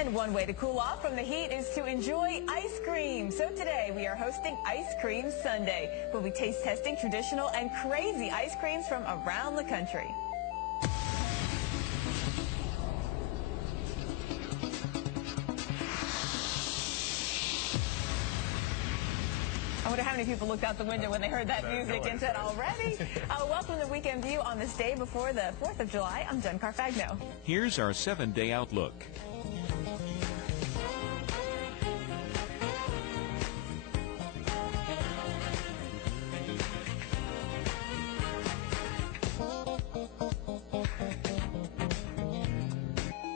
And one way to cool off from the heat is to enjoy ice cream. So today we are hosting Ice Cream Sunday. We'll be taste testing traditional and crazy ice creams from around the country. I wonder how many people looked out the window when they heard that music and said, already? Welcome to Weekend View on this day before the 4th of July. I'm Jen Carfagno. Here's our 7-day outlook.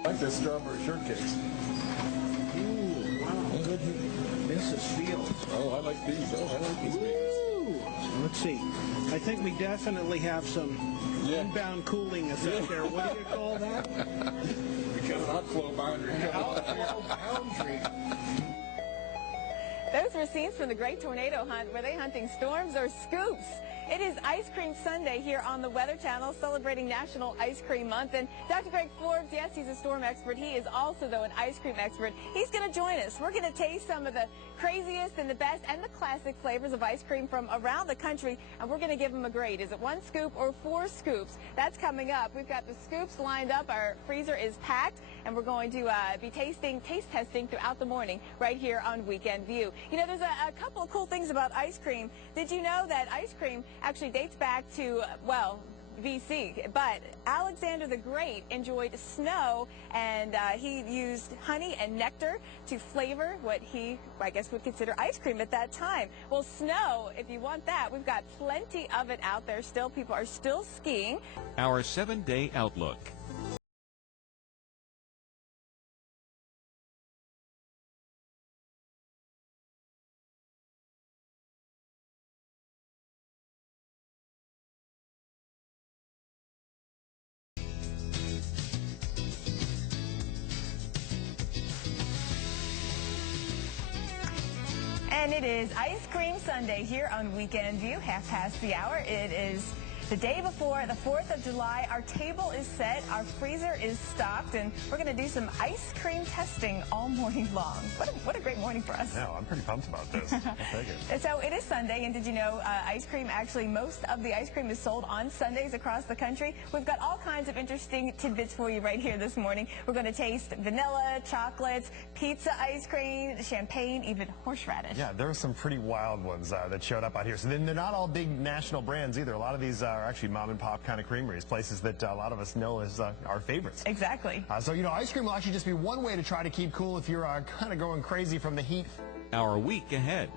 I like the strawberry shortcakes. Ooh, wow, good Mrs. Fields. Oh, I like these. Oh, I like these. Ooh. Let's see. I think we definitely have some inbound cooling us out there. What do you call that? Because outflow boundary. Outflow boundary. Those were scenes from the Great Tornado Hunt. Were they hunting storms or scoops? It is Ice Cream Sunday here on the Weather Channel, celebrating National Ice Cream Month. And Dr. Greg Forbes, yes, he's a storm expert. He is also, though, an ice cream expert. He's going to join us. We're going to taste some of the craziest and the best and the classic flavors of ice cream from around the country, and we're going to give them a grade. Is it 1 scoop or 4 scoops? That's coming up. We've got the scoops lined up. Our freezer is packed, and we're going to be taste testing throughout the morning right here on Weekend View. You know, there's a couple of cool things about ice cream. Did you know that ice cream actually dates back to, well, BC, but Alexander the Great enjoyed snow, and he used honey and nectar to flavor what he, I guess, would consider ice cream at that time. Well, snow, if you want that, we've got plenty of it out there still. People are still skiing. Our 7-day outlook. And it is Ice Cream Sunday here on Weekend View, 1:30. It is the day before the 4th of July. Our table is set, our freezer is stocked, and we're going to do some ice cream testing all morning long. What a great morning for us. Yeah, I'm pretty pumped about this. I'll take it. So it is Sunday, and did you know ice cream, actually most of the ice cream is sold on Sundays across the country. We've got all kinds of interesting tidbits for you right here this morning. We're going to taste vanilla, chocolates, pizza ice cream, champagne, even horseradish. Yeah, there are some pretty wild ones that showed up out here. So then they're not all big national brands either. A lot of these are actually mom and pop kind of creameries, places that a lot of us know as our favorites. Exactly. So, you know, ice cream will actually just be one way to try to keep cool if you're kind of going crazy from the heat. Our week ahead.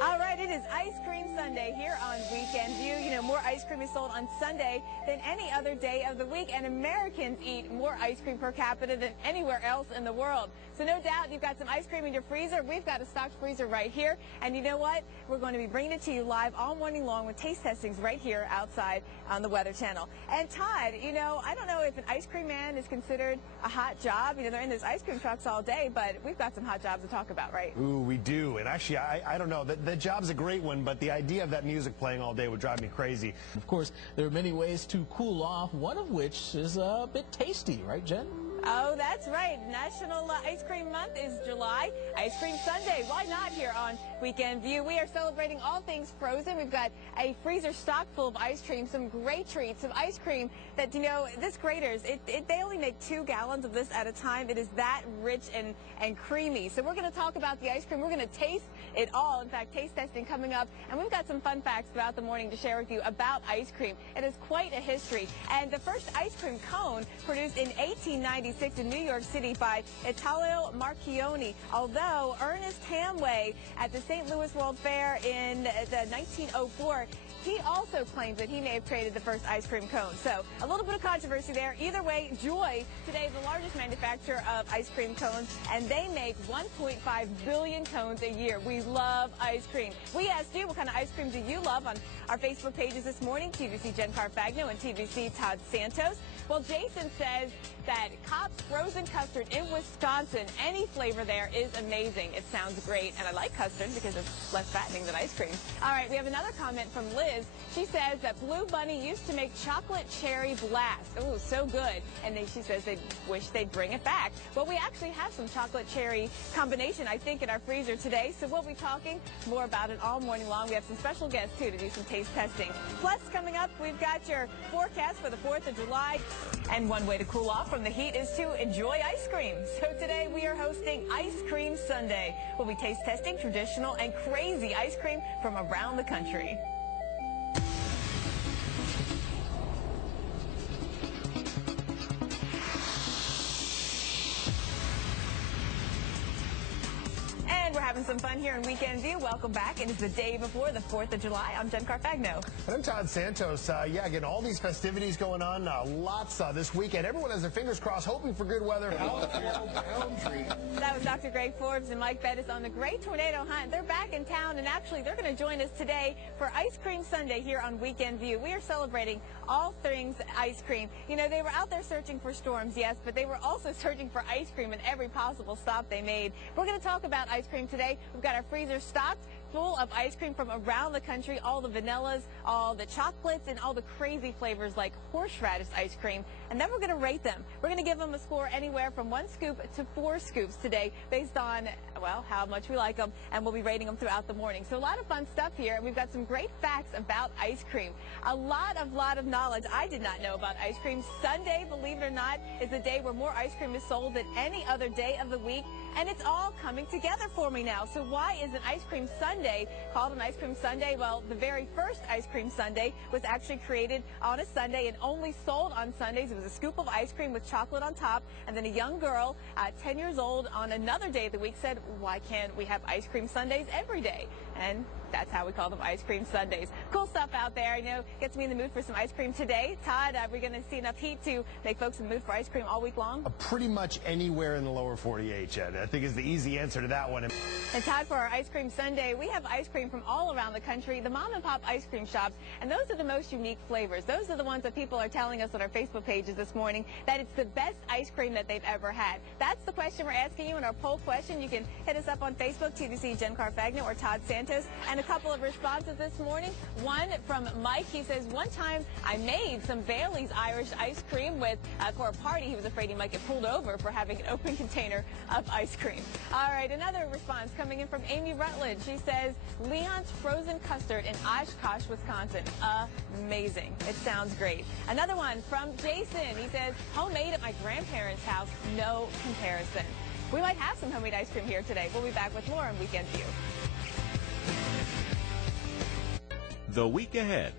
All right, it is Ice Cream Sunday here on Weekend View. You know, more ice cream is sold on Sunday than any other day of the week, and Americans eat more ice cream per capita than anywhere else in the world. So no doubt you've got some ice cream in your freezer. We've got a stocked freezer right here, and you know what? We're going to be bringing it to you live all morning long with taste testings right here outside on the Weather Channel. And Todd, you know, I don't know if an ice cream man is considered a hot job. You know, they're in those ice cream trucks all day, but we've got some hot jobs to talk about, right? Ooh, we do. And actually, I don't know. The job's a great one, but the idea of that music playing all day would drive me crazy. Of course, there are many ways to cool off, one of which is a bit tasty, right, Jen? Oh, that's right. National Ice Cream Month is July. Ice Cream Sunday. Why not here on Weekend View? We are celebrating all things frozen. We've got a freezer stocked full of ice cream, some great treats, some ice cream that, you know, this Grater's, they only make 2 gallons of this at a time. It is that rich and creamy. So we're going to talk about the ice cream. We're going to taste it all. In fact, taste testing coming up. And we've got some fun facts throughout the morning to share with you about ice cream. It is quite a history. And the first ice cream cone produced in 1896 in New York City by Italo Marchioni, although Ernest Hamway at the St. Louis World Fair in 1904, he also claims that he may have created the first ice cream cone. So a little bit of controversy there. Either way, Joy today is the largest manufacturer of ice cream cones, and they make 1.5 billion cones a year. We love ice cream. We asked you, what kind of ice cream do you love, on our Facebook pages this morning, TVC Jen Carfagno and TVC Todd Santos. Well, Jason says that Kopp's frozen custard in Wisconsin. Any flavor there is amazing. It sounds great, and I like custard because it's less fattening than ice cream. All right, we have another comment from Liz. She says that Blue Bunny used to make chocolate cherry blast. Oh, so good. And she says they wish they'd bring it back. Well, we actually have some chocolate cherry combination, I think, in our freezer today. So we'll be talking more about it all morning long. We have some special guests, too, to do some taste testing. Plus, coming up, we've got your forecast for the 4th of July. And one way to cool off from the heat is to enjoy ice cream. So today we are hosting Ice Cream Sunday. We'll be taste testing traditional and crazy ice cream from around the country. We're having some fun here in Weekend View. Welcome back. It is the day before the 4th of July. I'm Jen Carfagno. And I'm Todd Santos. Yeah, again, all these festivities going on. Lots this weekend. Everyone has their fingers crossed, hoping for good weather. That was Dr. Greg Forbes and Mike Bettis on the Great Tornado Hunt. They're back in town, and actually they're going to join us today for Ice Cream Sunday here on Weekend View. We are celebrating all things ice cream. You know, they were out there searching for storms, yes, but they were also searching for ice cream in every possible stop they made. We're going to talk about ice cream today. We've got our freezer stocked full of ice cream from around the country, all the vanillas, all the chocolates, and all the crazy flavors like horseradish ice cream. And then we're going to rate them. We're going to give them a score anywhere from 1 scoop to 4 scoops today based on, well, how much we like them, and we'll be rating them throughout the morning. So a lot of fun stuff here. We've got some great facts about ice cream. A lot of knowledge I did not know about ice cream. Sunday, believe it or not, is the day where more ice cream is sold than any other day of the week. And it's all coming together for me now. So why is an Ice Cream Sunday called an Ice Cream Sunday? Well, the very first Ice Cream Sunday was actually created on a Sunday and only sold on Sundays. It was a scoop of ice cream with chocolate on top. And then a young girl, 10 years old, on another day of the week said, why can't we have Ice Cream Sundays every day? And that's how we call them Ice Cream Sundays. Cool stuff out there. You know, gets me in the mood for some ice cream today. Todd, are we going to see enough heat to make folks in the mood for ice cream all week long? Pretty much anywhere in the lower 48, Jen. I think is the easy answer to that one. And Todd, for our Ice Cream Sunday, we have ice cream from all around the country, the mom and pop ice cream shops, and those are the most unique flavors. Those are the ones that people are telling us on our Facebook pages this morning that it's the best ice cream that they've ever had. That's the question we're asking you in our poll question. You can hit us up on Facebook, TVC Jen Carfagno or Todd Santos, and a couple of responses this morning. One from Mike. He says, one time I made some Bailey's Irish ice cream with for a party. He was afraid he might get pulled over for having an open container of ice cream. All right, another response coming in from Amy Rutledge. She says, Leon's frozen custard in Oshkosh, Wisconsin. Amazing. It sounds great. Another one from Jason. He says, homemade at my grandparents' house. No comparison. We might have some homemade ice cream here today. We'll be back with more on Weekend View. The week ahead.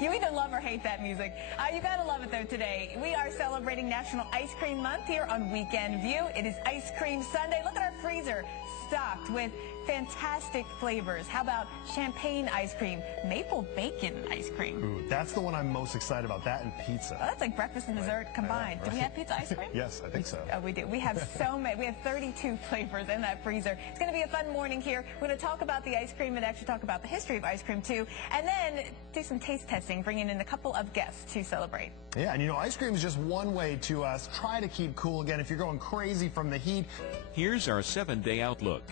You either love or hate that music. You gotta love it though today. We are celebrating National Ice Cream Month here on Weekend View. It is Ice Cream Sunday. Look at our freezer stocked with fantastic flavors. How about champagne ice cream, maple bacon ice cream? Ooh, that's the one I'm most excited about, that and pizza. Oh, that's like breakfast and dessert combined. Do we have pizza ice cream? Yes, I think so. Oh, we do. We have so many. We have 32 flavors in that freezer. It's going to be a fun morning here. We're going to talk about the ice cream and actually talk about the history of ice cream too. And then do some taste testing, bringing in a couple of guests to celebrate. Yeah, and you know, ice cream is just one way to try to keep cool. Again, if you're going crazy from the heat. Here's our 7-day outlook.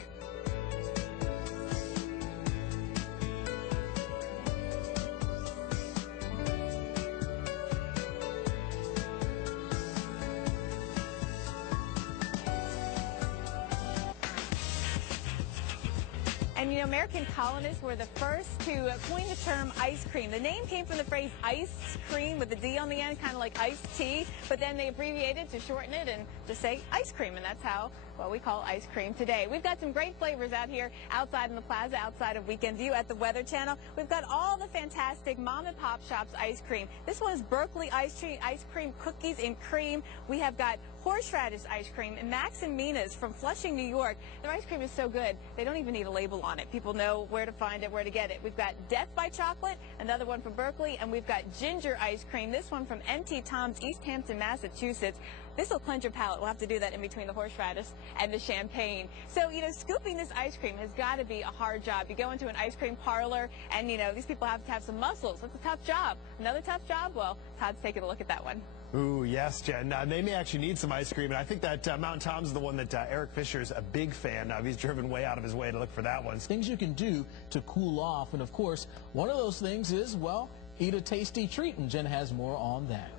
And, you know, American colonists were the first to coin the term ice cream. The name came from the phrase ice cream with the D on the end, kind of like iced tea, but then they abbreviated to shorten it and just say ice cream, and that's how, well, we call ice cream today. We've got some great flavors out here outside in the plaza, outside of Weekend View at the Weather Channel. We've got all the fantastic mom and pop shops ice cream. This one is Berkeley ice cream, cookies and cream. We have got horseradish ice cream, and Max and Mina's from Flushing, New York. Their ice cream is so good, they don't even need a label on it. on it. People know where to find it, where to get it. We've got Death by Chocolate, another one from Berkeley, and we've got ginger ice cream. This one from MT Tom's, East Hampton, Massachusetts. This will cleanse your palate. We'll have to do that in between the horseradish and the champagne. So, you know, scooping this ice cream has got to be a hard job. You go into an ice cream parlor, and, you know, these people have to have some muscles. That's a tough job. Another tough job? Well, Todd's taking a look at that one. Ooh, yes, Jen. They may actually need some ice cream, and I think that Mountain Tom's is the one that Eric Fisher is a big fan of. He's driven way out of his way to look for that one. Things you can do to cool off, and of course, one of those things is, well, eat a tasty treat, and Jen has more on that.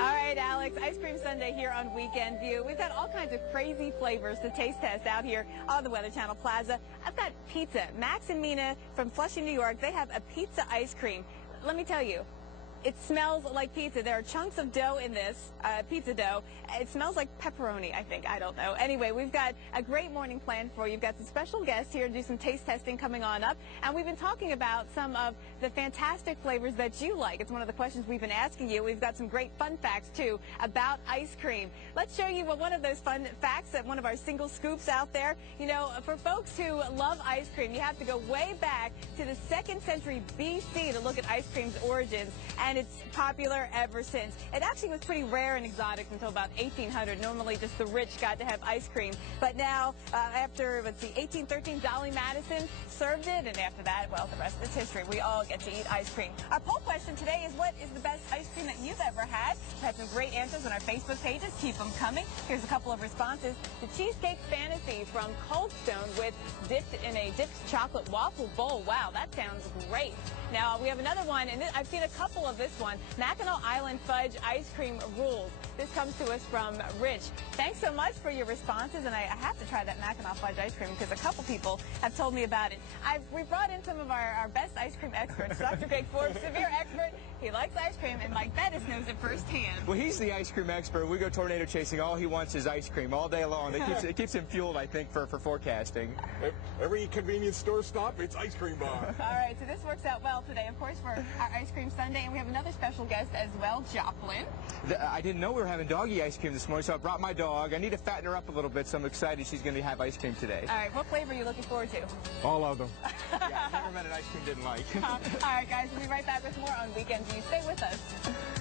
All right, Alex, Ice Cream Sunday here on Weekend View. We've got all kinds of crazy flavors to taste test out here on the Weather Channel Plaza. I've got pizza. Max and Mina from Flushing, New York, they have a pizza ice cream. Let me tell you, it smells like pizza. There are chunks of dough in this, pizza dough. It smells like pepperoni, I think. I don't know. Anyway, we've got a great morning planned for you. We've got some special guests here to do some taste testing coming on up. And we've been talking about some of the fantastic flavors that you like. It's one of the questions we've been asking you. We've got some great fun facts, too, about ice cream. Let's show you one of those fun facts at one of our single scoops out there. You know, for folks who love ice cream, you have to go way back to the 2nd century BC to look at ice cream's origins. And it's popular ever since. It actually was pretty rare and exotic until about 1800. Normally just the rich got to have ice cream. But now, after, let's see, 1813, Dolly Madison served it. And after that, well, the rest is history. We all get to eat ice cream. Our poll question today is, what is the best ice cream that you've ever had? We've had some great answers on our Facebook pages. Keep them coming. Here's a couple of responses. The Cheesecake Fantasy from Cold Stone with dipped in a dipped chocolate waffle bowl. Wow, that sounds great. Now, we have another one, and I've seen a couple of this one. Mackinac Island Fudge Ice Cream Rules. This comes to us from Rich. Thanks so much for your responses, and I have to try that Mackinac Fudge ice cream because a couple people have told me about it. We brought in some of our best ice cream experts. Dr. Greg Forbes, severe expert. He likes ice cream, and Mike Bettis knows it firsthand. Well, he's the ice cream expert. We go tornado chasing. All he wants is ice cream all day long. It keeps him fueled, I think, for forecasting. Every convenience store stop, it's ice cream bar. All right, so this works out well today, of course, for our Ice Cream Sunday, and we have another special guest as well, Joplin. I didn't know we were having doggy ice cream this morning, so I brought my dog. I need to fatten her up a little bit, so I'm excited she's going to have ice cream today. All right, what flavor are you looking forward to? All of them. Yeah, I've never met an ice cream didn't like. All right, guys, we'll be right back with more on Weekend View. Stay with us.